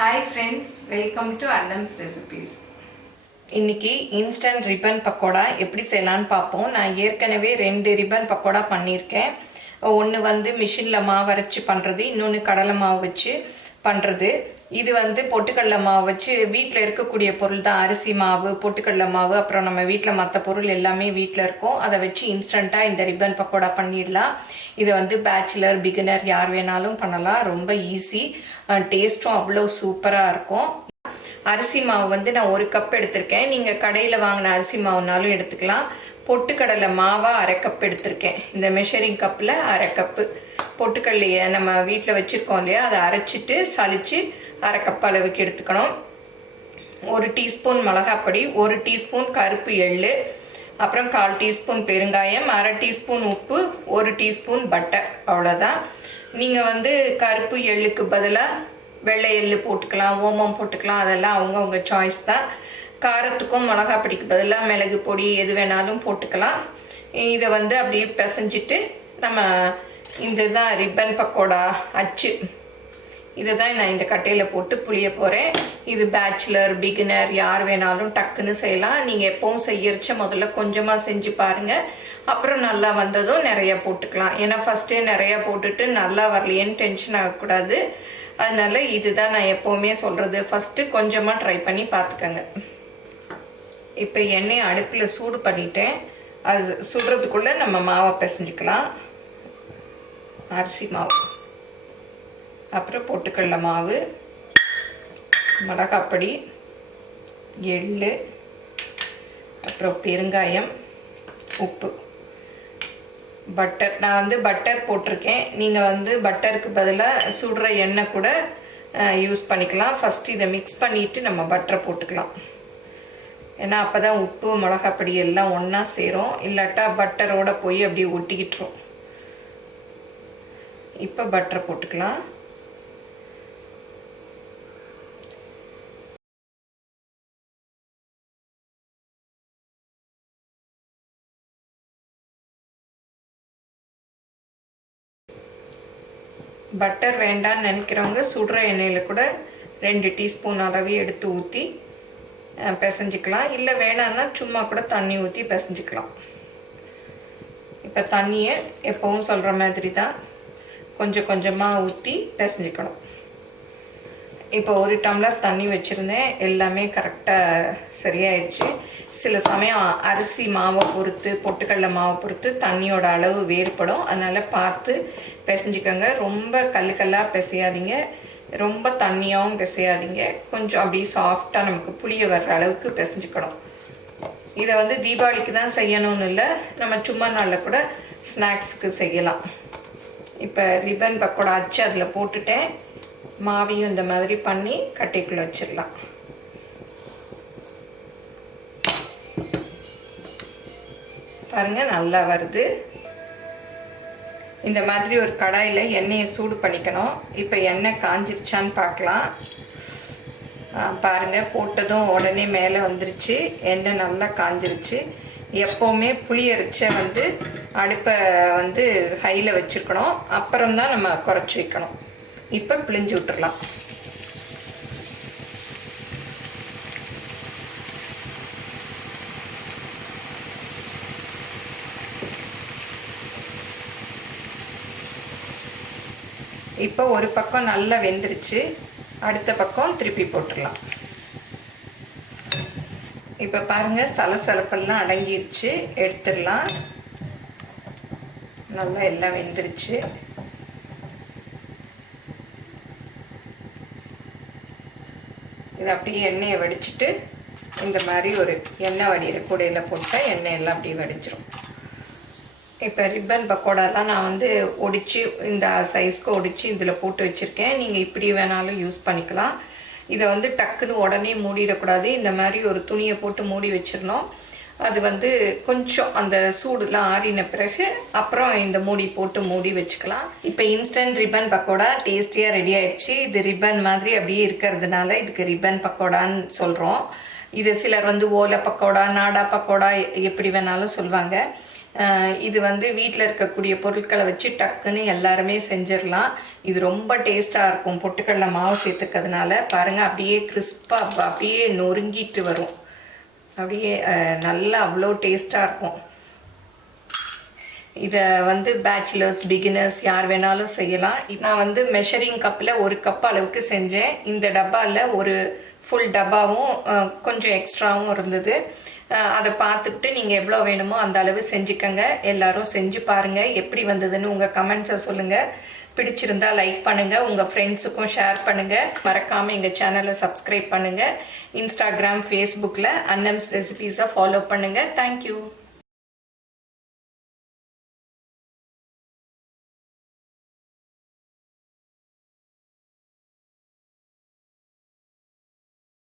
Hi friends, welcome to Annam's recipes. இன்னைக்கு instant ribbon pakoda எப்படி செய்யலாம்னு பார்ப்போம். நான் ஏற்கனவே 2 ரிப்பன் பக்கோடா பண்ணியிருக்கேன். ஒன்று வந்து மிஷினில் மாவு அரைச்சி பண்ணுறது, இன்னொன்று கடலை மாவு வச்சு பண்ணுறது. இது வந்து பொட்டுக்கடலை மாவு வச்சு வீட்டில் இருக்கக்கூடிய பொருள் தான், அரிசி மாவு, பொட்டுக்கடலை மாவு, அப்புறம் நம்ம வீட்டில் மற்ற பொருள் எல்லாமே வீட்டில் இருக்கும். அதை வச்சு இன்ஸ்டண்ட்டாக இந்த ரிப்பன் பக்கோடா பண்ணிடலாம். இதை வந்து பேச்சுலர், பிகினர் யார் வேணாலும் பண்ணலாம். ரொம்ப ஈஸி, டேஸ்ட்டும் அவ்வளோ சூப்பராக இருக்கும். அரிசி மாவு வந்து நான் 1 கப் எடுத்திருக்கேன். நீங்கள் கடையில் வாங்கின அரிசி மாவுனாலும் எடுத்துக்கலாம். பொட்டுக்கடலை மாவாக 1/2 கப் எடுத்திருக்கேன். இந்த மெஷரிங் கப்பில் 1/2 கப்பு பொட்டுக்கடலையை நம்ம வீட்டில் வச்சுருக்கோம் இல்லையா, அதை அரைச்சிட்டு சலித்து 1/2 கப் அளவுக்கு எடுத்துக்கணும். 1 டீஸ்பூன் மிளகாப்பொடி, 1 டீஸ்பூன் கருப்பு எள்ளு, அப்புறம் 1/4 டீஸ்பூன் பெருங்காயம், 1/2 டீஸ்பூன் உப்பு, 1 டீஸ்பூன் பட்டர். அவ்வளோதான். நீங்கள் வந்து கருப்பு எள்ளுக்கு பதிலாக வெள்ளை எள்ளு போட்டுக்கலாம், ஓமம் போட்டுக்கலாம். அதெல்லாம் அவங்கவுங்க சாய்ஸ் தான். காரத்துக்கும் மிளகா பொடிக்கு பதிலாக மிளகு பொடி எது வேணாலும் போட்டுக்கலாம். இதை வந்து அப்படியே பிசைஞ்சிட்டு நம்ம இந்த தான் ரிப்பன் பக்கோடா அச்சு, இதை தான் நான் இந்த கட்டையில் போட்டு புளிய போகிறேன். இது பேச்சுலர், பிகினர் யார் வேணாலும் டக்குன்னு செய்யலாம். நீங்கள் எப்பவும் செய்யறச்ச முதல்ல கொஞ்சமாக செஞ்சு பாருங்கள். அப்புறம் நல்லா வந்ததும் நிறையா போட்டுக்கலாம். ஏன்னா ஃபஸ்ட்டே நிறையா போட்டுட்டு நல்லா வரலையேன்னு டென்ஷன் ஆகக்கூடாது. அதனால் இதுதான் நான் எப்போவுமே சொல்கிறது, ஃபஸ்ட்டு கொஞ்சமாக ட்ரை பண்ணி பார்த்துக்கங்க. இப்போ எண்ணெயை அடுப்பில் சூடு பண்ணிட்டேன். அது சுடுறதுக்குள்ளே நம்ம மாவை பிசைஞ்சிக்கலாம். அரிசி மாவு, அப்புறம் பொட்டுக்கடலை மாவு, மிளகாப்பொடி, எள்ளு, அப்புறம் பெருங்காயம், உப்பு, பட்டர். நான் வந்து பட்டர் போட்டிருக்கேன். நீங்கள் வந்து பட்டருக்கு பதிலாக சுடுற எண்ணெய் கூட யூஸ் பண்ணிக்கலாம். ஃபஸ்ட்டு இதை மிக்ஸ் பண்ணிவிட்டு நம்ம பட்டரை போட்டுக்கலாம். ஏன்னா அப்போ தான் உப்பு, மிளகாப்பொடி எல்லாம் ஒன்றா சேரும். இல்லாட்டா பட்டரோடு போய் அப்படியே ஒட்டிக்கிட்டுரும். இப்போ பட்டரை போட்டுக்கலாம். பட்டர் வேண்டான்னு நினைக்கிறவங்க சுடுற எண்ணெயில் கூட 2 டீஸ்பூன் அளவு எடுத்து ஊற்றி பிசைஞ்சிக்கலாம். இல்லை வேணான்னா சும்மா கூட தண்ணி ஊற்றி பிசைஞ்சிக்கலாம். இப்போ தண்ணியை எப்பவும் சொல்கிற மாதிரி தான் கொஞ்சம் கொஞ்சமாக ஊற்றி பிசைஞ்சிக்கணும். இப்போ 1 டம்ளர் தண்ணி வச்சுருந்தேன். எல்லாமே கரெக்டாக சரியாயிடுச்சு. சில சமயம் அரிசி மாவை பொறுத்து, பொட்டுக்கடலை மாவை பொறுத்து தண்ணியோட அளவு வேறுபடும். அதனால் பார்த்து பிசைஞ்சிக்கோங்க. ரொம்ப கல்லாக பிசையாதீங்க, ரொம்ப தண்ணியாகவும் பிசையாதீங்க. கொஞ்சம் அப்படியே சாஃப்டாக நமக்கு புளிய வர்ற அளவுக்கு பிசைஞ்சிக்கணும். இதை வந்து தீபாவளிக்கு தான் செய்யணும்னு இல்லை, நம்ம சும்மா நாளில் கூட ஸ்நாக்ஸுக்கு செய்யலாம். இப்போ ரிப்பன் பக்கோடா அச்சு அதில் போட்டுட்டேன். மாவையும் இந்த மாதிரி பண்ணி கட்டைக்குள்ளே வச்சிடலாம். பாருங்கள், நல்லா வருது. இந்த மாதிரி ஒரு கடாயில் எண்ணெயை சூடு பண்ணிக்கணும். இப்போ எண்ணெய் காஞ்சிருச்சான்னு பார்க்கலாம். பாருங்கள், போட்டதும் உடனே மேலே வந்துருச்சு. எண்ணெய் நல்லா காஞ்சிருச்சு. எப்போவுமே புளியரைச்ச வந்து அடுப்பை வந்து ஹையில் வச்சுருக்கணும். அப்புறம்தான் நம்ம குறைச்சி வைக்கணும். இப்போ பிழிஞ்சு விட்டுறலாம். இப்போ ஒரு பக்கம் நல்லா வெந்துருச்சு. அடுத்த பக்கம் திருப்பி போட்டுடலாம். இப்போ பாருங்கள், சலசலப்பெல்லாம் அடங்கிருச்சு. எடுத்துடலாம். நல்லா எல்லாம் வெந்துருச்சு. இதை அப்படியே எண்ணெயை வடிச்சிட்டு இந்த மாதிரி ஒரு எண்ணெய் வடிகிற கூடையில் போட்டால் எண்ணெய் எல்லாம் அப்படியே வடிச்சிடும். இப்போ ரிப்பன் பக்கோடாலாம் நான் வந்து ஒடிச்சு இந்த சைஸ்க்கு ஒடிச்சு இதில் போட்டு வச்சுருக்கேன். நீங்கள் இப்படி வேணாலும் யூஸ் பண்ணிக்கலாம். இதை வந்து டக்குன்னு உடனே மூடிடக்கூடாது. இந்த மாதிரி ஒரு துணியை போட்டு மூடி வச்சிடணும். அது வந்து கொஞ்சம் அந்த சூடுலாம் ஆறின பிறகு அப்புறம் இந்த மூடி போட்டு மூடி வச்சுக்கலாம். இப்போ இன்ஸ்டன்ட் ரிப்பன் பக்கோடா டேஸ்டியாக ரெடி ஆயிடுச்சு. இது ரிப்பன் மாதிரி அப்படியே இருக்கிறதுனால இதுக்கு ரிப்பன் பக்கோடான்னு சொல்கிறோம். இது சிலர் வந்து ஓலை பக்கோடா, நாடா பக்கோடா எப்படி வேணாலும் சொல்லுவாங்க. இது வந்து வீட்டில் இருக்கக்கூடிய பொருட்களை வச்சு டக்குன்னு எல்லாருமே செஞ்சிடலாம். இது ரொம்ப டேஸ்ட்டாக இருக்கும். பொட்டுக்கடலை மாவு சேர்த்துக்கிறதுனால பாருங்கள், அப்படியே கிறிஸ்பாக அப்படியே நொறுங்கிட்டு வரும். அப்படியே நல்லா அவ்வளோ டேஸ்ட்டாக இருக்கும். இதை வந்து பேச்சுலர்ஸ், பிகினர்ஸ் யார் வேணாலும் செய்யலாம். நான் வந்து மெஷரிங் கப்பில் 1 கப் அளவுக்கு செஞ்சேன். இந்த டப்பாவில் ஒரு ஃபுல் டப்பாவும் கொஞ்சம் எக்ஸ்ட்ராவும் இருந்தது. அதை பார்த்துக்கிட்டு நீங்கள் எவ்வளோ வேணுமோ அந்த அளவு செஞ்சுக்கங்க. எல்லோரும் செஞ்சு பாருங்கள், எப்படி வந்ததுன்னு உங்கள் கமெண்ட்ஸை சொல்லுங்கள். பிடிச்சிருந்தா லைக் பண்ணுங்கள், உங்கள் ஃப்ரெண்ட்ஸுக்கும் ஷேர் பண்ணுங்கள். மறக்காமல் எங்கள் சேனலை சப்ஸ்கிரைப் பண்ணுங்கள். இன்ஸ்டாகிராம், ஃபேஸ்புக்கில் அன்னம்ஸ் ரெசிபீஸை ஃபாலோ பண்ணுங்கள். தேங்க்யூ.